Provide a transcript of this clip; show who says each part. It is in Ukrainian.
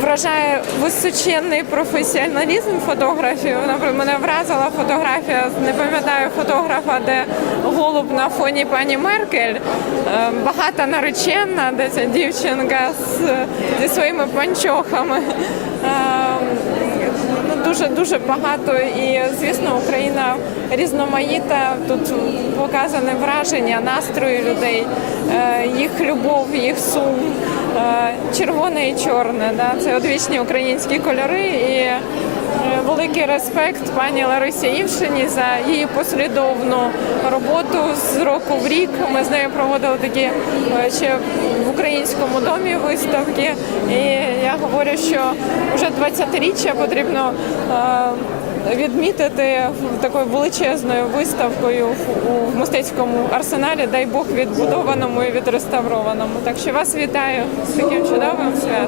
Speaker 1: Вражає височенний професіоналізм фотографів. Наприклад, мене вразила фотографія, не пам'ятаю фотографа, де голуб на фоні пані Меркель, е, багата наречена, де ця дівчинка з, зі своїми панчохами. Е, ну, Дуже дуже багато і звісно Україна різноманіта. Тут показане враження настрою людей, е, їх любов, їх сум, червоне і чорне. Да? Це одвічні українські кольори. І е, великий респект пані Ларисі Івшині за її послідовну роботу з року в рік. Ми з нею проводили такі е, ще в українському домі виставки. І я говорю, що вже 20-річчя потрібно е, відмітити такою величезною виставкою у мистецькому арсеналі, дай Бог відбудованому і відреставрованому. Так що вас вітаю з таким чудовим святом.